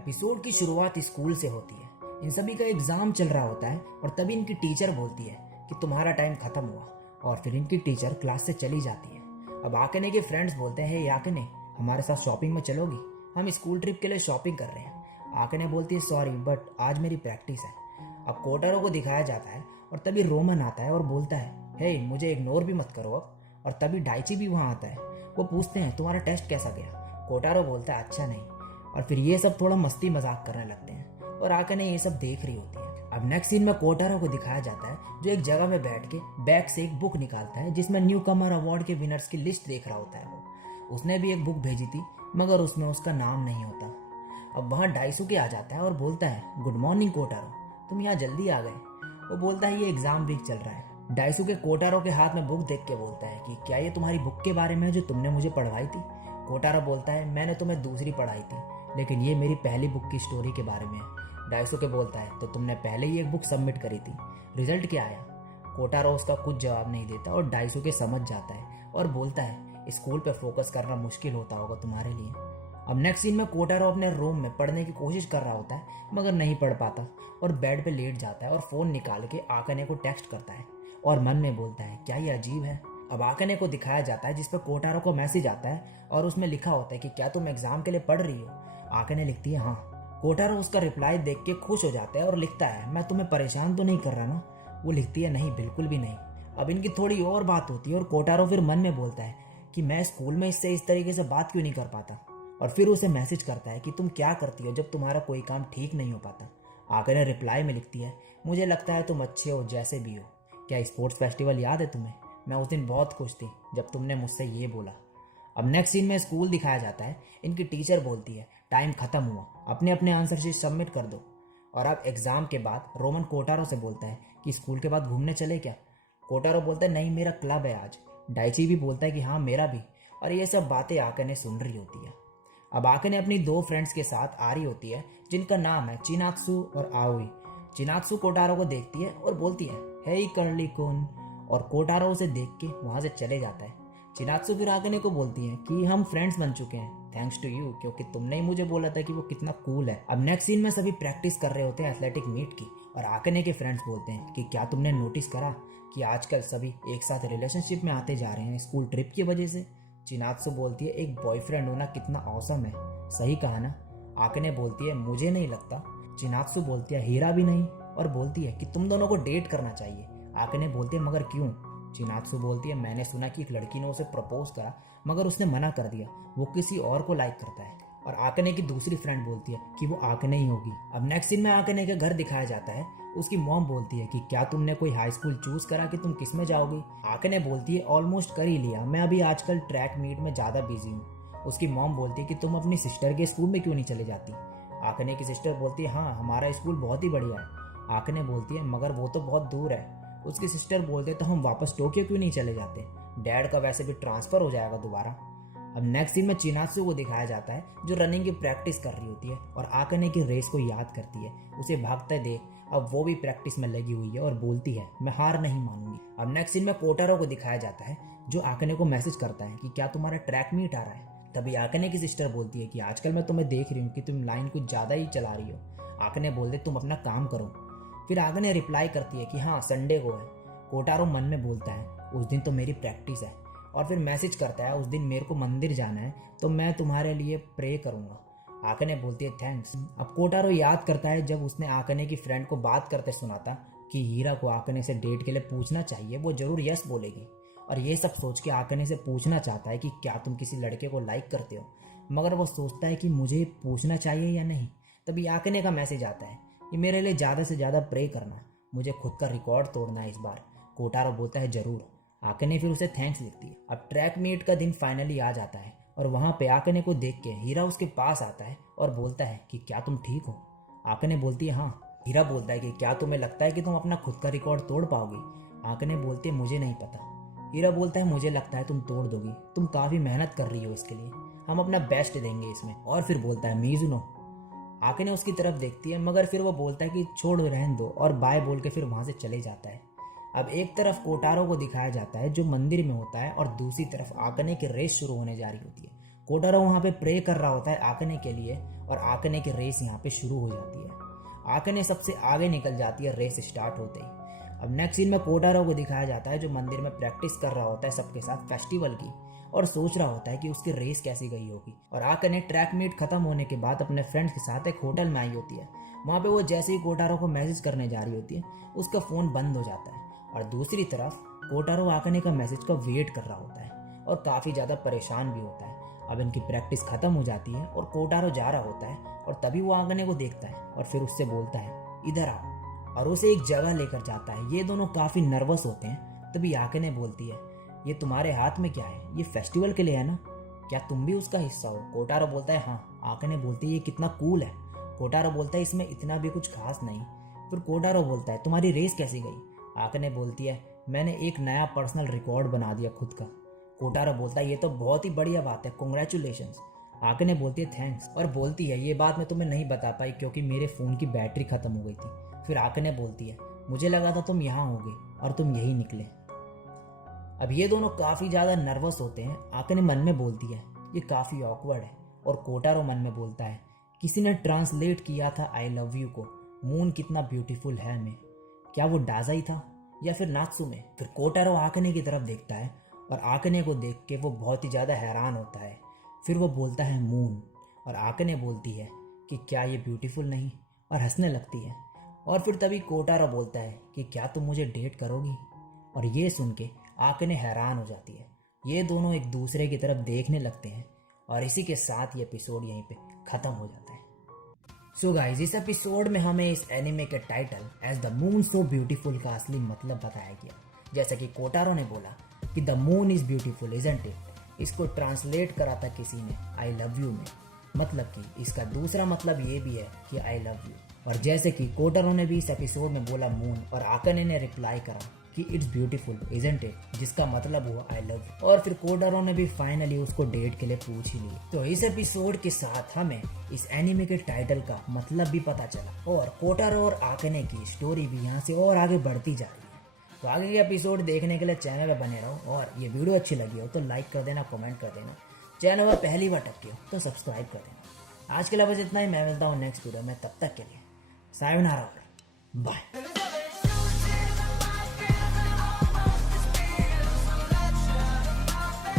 Episode की शुरुआत school से होती है। इन सभी का एग्जाम चल रहा होता है और तभी इनकी टीचर बोलती है कि तुम्हारा टाइम खत्म हुआ, और फिर इनकी टीचर क्लास से चली जाती है। अब आकने के फ्रेंड्स बोलते हैं, आकने हमारे साथ शॉपिंग में चलोगी, हम स्कूल ट्रिप के लिए शॉपिंग कर रहे हैं। आकने बोलती है सॉरी बट आज मेरी प्रैक्टिस है। अब कोटारो को दिखाया जाता है और तभी रोमन आता है और बोलता है हे मुझे इग्नोर भी मत करो अब। और तभी डाइची भी वहाँ आता है। वो पूछते हैं तुम्हारा टेस्ट कैसा गया। कोटारो बोलता है अच्छा नहीं। और फिर ये सब थोड़ा मस्ती मजाक करने लगते हैं और आकने ये सब देख रही होती है। अब नेक्स्ट सीन में कोटारो को दिखाया जाता है जो एक जगह में बैठ के बैग से एक बुक निकालता है जिसमें न्यू कमर अवार्ड के विनर्स की लिस्ट देख रहा होता है। वो उसने भी एक बुक भेजी थी मगर उसमें उसका नाम नहीं होता। अब वहाँ डाइसुके आ जाता है और बोलता है गुड मॉर्निंग कोटारो, तुम यहाँ जल्दी आ गए। वो बोलता है ये एग्जाम वीक चल रहा है। डाइसुके कोटारो के हाथ में बुक देख के बोलता है कि क्या ये तुम्हारी बुक के बारे में है जो तुमने मुझे पढ़वाई थी। कोटारो बोलता है मैंने तुम्हें दूसरी पढ़ाई थी लेकिन ये मेरी पहली बुक की स्टोरी के बारे में है। डाइसुके बोलता है तो तुमने पहले ही एक बुक सबमिट करी थी, रिजल्ट क्या आया। कोटारो उसका कुछ जवाब नहीं देता और डाइसुके समझ जाता है और बोलता है स्कूल पे फोकस करना मुश्किल होता होगा तुम्हारे लिए। अब नेक्स्ट सीन में कोटारो अपने रूम में पढ़ने की कोशिश कर रहा होता है मगर नहीं पढ़ पाता और बेड पे लेट जाता है और फोन निकाल के आकने को टेक्स्ट करता है और मन में बोलता है क्या ये अजीब है। अब आकने को दिखाया जाता है जिस पर कोटारो को मैसेज आता है और उसमें लिखा होता है कि क्या तुम एग्जाम के लिए पढ़ रही हो। आकने लिखती है हाँ। कोटारो उसका रिप्लाई देख के खुश हो जाता है और लिखता है मैं तुम्हें परेशान तो नहीं कर रहा ना। वो लिखती है नहीं बिल्कुल भी नहीं। अब इनकी थोड़ी और बात होती है और कोटारो फिर मन में बोलता है कि मैं स्कूल में इससे इस तरीके से बात क्यों नहीं कर पाता। और फिर उसे मैसेज करता है कि तुम क्या करती हो जब तुम्हारा कोई काम ठीक नहीं हो पाता। आकने रिप्लाई में लिखती है मुझे लगता है तुम अच्छे हो जैसे भी हो। क्या स्पोर्ट्स फेस्टिवल याद है तुम्हें, मैं उस दिन बहुत खुश थी जब तुमने मुझसे ये बोला। अब नेक्स्ट सीन में स्कूल दिखाया जाता है। इनकी टीचर बोलती है टाइम खत्म हुआ, अपने अपने आंसर शीट सबमिट कर दो। और अब एग्जाम के बाद रोमन कोटारो से बोलता है कि स्कूल के बाद घूमने चले क्या। कोटारो बोलता है नहीं मेरा क्लब है आज। डाइची भी बोलता है कि हाँ मेरा भी। और ये सब बातें आकने सुन रही होती है। अब आकने अपनी दो फ्रेंड्स के साथ आ रही होती है जिनका नाम है चिनात्सु और आओई। चिनात्सु कोटारो को देखती है और बोलती है हे कर्ली कुन, और कोटारो उसे देख के वहां से चले जाता है। चिनात्सु फिर आकने को बोलती है कि हम फ्रेंड्स बन चुके हैं थैंक्स टू यू, क्योंकि तुमने ही मुझे बोला था कि वो कितना कूल है। अब नेक्स्ट सीन में सभी प्रैक्टिस कर रहे होते हैं एथलेटिक मीट की और आकने के फ्रेंड्स बोलते हैं कि क्या तुमने नोटिस करा कि आजकल सभी एक साथ रिलेशनशिप में आते जा रहे हैं स्कूल ट्रिप की वजह से। चिनात्सु बोलती है एक बॉयफ्रेंड होना कितना औसम है, सही कहा ना। आकने बोलती है मुझे नहीं लगता। चिनात्सु बोलती है हीरा भी नहीं और बोलती है कि तुम दोनों को डेट करना चाहिए। आकने बोलती है मगर क्यों। चिनात्सु बोलती है मैंने सुना कि एक लड़की ने उसे प्रपोज करा मगर उसने मना कर दिया, वो किसी और को लाइक करता है। और आकने की दूसरी फ्रेंड बोलती है कि वो आकने ही होगी। अब नेक्स्ट सीन में आकने का घर दिखाया जाता है। उसकी मॉम बोलती है कि क्या तुमने कोई हाई स्कूल चूज करा कि तुम किस में जाओगी। आकने बोलती है ऑलमोस्ट कर ही लिया, मैं अभी आजकल ट्रैक मीट में ज्यादा बिजी हूँ। उसकी मॉम बोलती है कि तुम अपनी सिस्टर के स्कूल में क्यों नहीं चले जाती। आकने की सिस्टर बोलती है हाँ हमारा स्कूल बहुत ही बढ़िया है। आकने बोलती है मगर वो तो बहुत दूर है। उसकी सिस्टर बोलते तो हम वापस टोक्यो क्यों नहीं चले जाते, डैड का वैसे भी ट्रांसफर हो जाएगा दोबारा। अब नेक्स्ट सीन में चिनात्सु को दिखाया जाता है जो रनिंग की प्रैक्टिस कर रही होती है और आकने की रेस को याद करती है। उसे भागते देख अब वो भी प्रैक्टिस में लगी हुई है और बोलती है मैं हार नहीं मानूंगी। अब नेक्स्ट सीन में कोटारो को दिखाया जाता है जो आकने को मैसेज करता है कि क्या तुम्हारा ट्रैक मीट आ रहा है। तभी आकने की सिस्टर बोलती है कि आजकल मैं तुम्हें देख रही हूँ कि तुम लाइन कुछ ज्यादा ही चला रही हो। आकने बोलते तुम अपना काम करो। फिर आकने रिप्लाई करती है कि हाँ संडे को है। कोटारो मन में बोलता है उस दिन तो मेरी प्रैक्टिस है। और फिर मैसेज करता है उस दिन मेरे को मंदिर जाना है तो मैं तुम्हारे लिए प्रे करूंगा। आकने बोलती है थैंक्स। अब कोटारो याद करता है जब उसने आकने की फ्रेंड को बात करते सुना था कि हीरा को आकने से डेट के लिए पूछना चाहिए, वो जरूर यस बोलेगी। और ये सब सोच के आकने से पूछना चाहता है कि क्या तुम किसी लड़के को लाइक करते हो, मगर वो सोचता है कि मुझे पूछना चाहिए या नहीं। तभी आकने का मैसेज आता है कि मेरे लिए ज़्यादा से ज़्यादा प्रे करना, मुझे खुद का रिकॉर्ड तोड़ना है इस बार। कोटारो बोलता है जरूर। आकने फिर उसे थैंक्स लिखती है। अब ट्रैक मीट का दिन फाइनली आ जाता है और वहां पे आकने को देख के हीरा उसके पास आता है और बोलता है कि क्या तुम ठीक हो। आकने बोलती है हाँ। हीरा बोलता है कि क्या तुम्हें लगता है कि तुम अपना खुद का रिकॉर्ड तोड़ पाओगी। आकने बोलती है मुझे नहीं पता। हीरा बोलता है मुझे लगता है तुम तोड़ दोगी, तुम काफी मेहनत कर रही हो इसके लिए, हम अपना बेस्ट देंगे इसमें। और फिर बोलता है मीजुनो। आकने उसकी तरफ देखती है मगर फिर वो बोलता है कि छोड़ रहने दो और बाय बोल के फिर वहां से चले जाता है। अब एक तरफ कोटारो को दिखाया जाता है जो मंदिर में होता है और दूसरी तरफ आकने की रेस शुरू होने जा रही होती है। कोटारो वहाँ पे प्रे कर रहा होता है आकने के लिए और आकने की रेस यहाँ पे शुरू हो जाती है। आकने सबसे आगे निकल जाती है रेस स्टार्ट होते ही। अब नेक्स्ट सीन में कोटारो को दिखाया जाता है जो मंदिर में प्रैक्टिस कर रहा होता है सबके साथ फेस्टिवल की और सोच रहा होता है कि उसकी रेस कैसी गई होगी। और आकने ट्रैक मीट खत्म होने के बाद अपने फ्रेंड्स के साथ एक होटल में आई होती है। वहाँ पे वो जैसे ही कोटारो को मैसेज करने जा रही होती है उसका फ़ोन बंद हो जाता है और दूसरी तरफ कोटारो आकने का मैसेज का वेट कर रहा होता है और काफ़ी ज़्यादा परेशान भी होता है। अब इनकी प्रैक्टिस खत्म हो जाती है और कोटारो जा रहा होता है और तभी वो आकने को देखता है और फिर उससे बोलता है इधर आओ और उसे एक जगह लेकर जाता है। ये दोनों काफ़ी नर्वस होते हैं। तभी आकने बोलती है ये तुम्हारे हाथ में क्या है, ये फेस्टिवल के लिए है ना, क्या तुम भी उसका हिस्सा हो? कोटारो बोलता है हाँ। आकने बोलती है ये कितना कूल है। कोटारो बोलता है इसमें इतना भी कुछ खास नहीं। फिर कोटारो बोलता है तुम्हारी रेस कैसी गई? आकने बोलती है मैंने एक नया पर्सनल रिकॉर्ड बना दिया खुद का। कोटारो बोलता है ये तो बहुत ही बढ़िया बात है, कॉन्ग्रेचुलेशंस। आकने बोलती है थैंक्स और बोलती है ये बात मैं तुम्हें नहीं बता पाई क्योंकि मेरे फ़ोन की बैटरी ख़त्म हो गई थी। फिर आकने बोलती है मुझे लगा था तुम यहाँ होगे और तुम यही निकले। अब ये दोनों काफ़ी ज़्यादा नर्वस होते हैं। आकने मन में बोलती है ये काफ़ी ऑकवर्ड है और कोटारो मन में बोलता है किसी ने ट्रांसलेट किया था आई लव यू को मून कितना ब्यूटीफुल है में। क्या वो डाजा ही था या फिर नात्सुमे? फिर कोटारो आकने की तरफ देखता है और आकने को देख के वो बहुत ही ज़्यादा हैरान होता है। फिर वो बोलता है मून और आकने बोलती है कि क्या ये ब्यूटीफुल नहीं और हंसने लगती है। और फिर तभी कोटारो बोलता है कि क्या तुम मुझे डेट करोगी? और ये सुन के आकने हैरान हो जाती है। ये दोनों एक दूसरे की तरफ देखने लगते हैं और इसी के साथ ये एपिसोड यहीं पे ख़त्म हो जाता है। सो गाइस इस एपिसोड में हमें इस एनिमे के title as the moon so beautiful का असली मतलब बताया गया। जैसा कि कोटारो ने बोला कि the moon is beautiful isn't it, इसको ट्रांसलेट करा था किसी ने आई लव यू में, मतलब कि इसका दूसरा मतलब ये भी है कि आई लव यू। और जैसे कि कोटारो ने भी इस एपिसोड में बोला मून और आकने ने रिप्लाई करा कि इट्स ब्यूटीफुल इजंट इट, जिसका मतलब हुआ आई लव यू। और फिर कोटारो ने भी फाइनली उसको डेट के लिए पूछ ही ली। तो इस एपिसोड के साथ हमें इस एनिमे के टाइटल का मतलब भी पता चला और कोटारो और आकने की स्टोरी भी यहाँ से और आगे बढ़ती जा रही है। तो आगे के एपिसोड देखने के लिए चैनल पर बने रहो और ये वीडियो अच्छी लगी हो तो लाइक कर देना, कमेंट कर देना। चैनल पर पहली बार टपके हो तो सब्सक्राइब कर देना। आज के लिए बस इतना ही। मैं मिलता हूँ नेक्स्ट वीडियो में, तब तक के लिए सायोनारा, बाय।